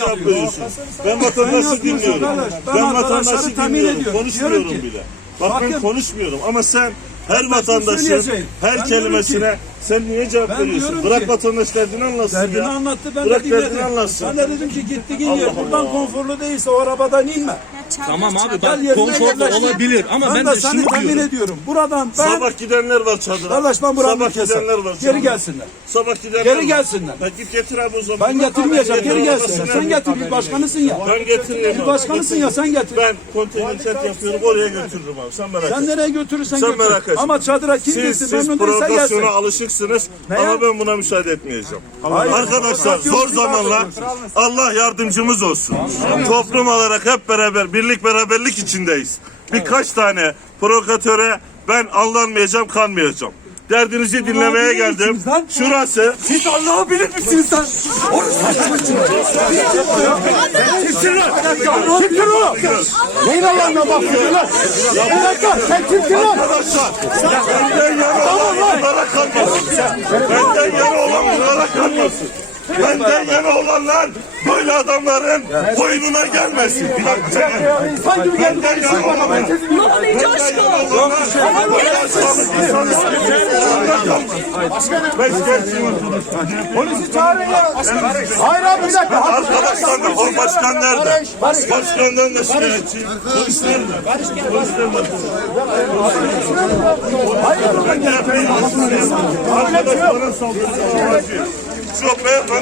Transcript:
yapıyorsun? Ben vatandaşı şey dinliyorum. Ben, ki, bak bak bak ben vatandaşı dinliyorum. Konuşmuyorum bile. Bak, bak, bak ben konuşmuyorum ama sen her vatandaşın her ben kelimesine ki, sen niye cevap veriyorsun? Bırak ki, vatandaş derdini anlatsın ya. Derdini, derdini ya. anlattı ben Bırak de dinledim. anlatsın. Ben de dedim ki gittiğin yer buradan Allah. konforlu değilse o arabadan inme. Tamam abi ben konforlu olabilir. olabilir ama ben, ben de şunu diyorum. ediyorum. Buradan ben... Sabah gidenler var çadıra. Kardeş ben buranı Sabah keser. gidenler var canlı. Geri gelsinler. Sabah gidenler Geri var. gelsinler. Ben git getir abi o zaman. Ben, ben getirmeyeceğim. Geri gelsin. Sen getir. Bir başkanısın, ben başkanısın haberi ya. Haberi ben getirmeyeyim. Bir başkanısın ya. Sen getir. Ben konteyner set yapıyorum. Oraya götürürüm abi. Sen merak etme. Sen nereye götürürsen götür. merak etme. Ama çadıra kim gitsin? Siz, siz provokasyona alışıksınız. Ama ben buna müsaade etmeyeceğim. Arkadaşlar zor zamanlar Allah yardımcımız olsun. Toplum olarak hep beraber bir birlik beraberlik içindeyiz. Birkaç evet. tane provokatöre ben aldanmayacağım, kanmayacağım. Derdinizi dinlemeye Allah dinlemeye geldim. Şurası. Siz Allah'ı bilir misiniz lan? Onu saçmalıyorsun. Kim kim lan? Neyin Allah'ına bakıyor lan? Ya bir dakika sen kim kim lan? Arkadaşlar benden yara olan bunlara kalmasın. Benden yara olan bunlara kalmasın. Benden yana olanlar böyle adamların boynuna gelmesin. Şey şey ya, insan sen gibi geldi. Ben ben oraya, olana, olana. Olana, yanım, ne oluyor Coşko? Ne oluyor Coşko? Polisi çağırın ya. Hayır abi bir dakika. Arkadaşlar o başkan nerede? Başkan nerede? Polis nerede? Polis nerede? Polis nerede? Polis nerede? Polis nerede? Polis nerede? Polis nerede? sofrendo,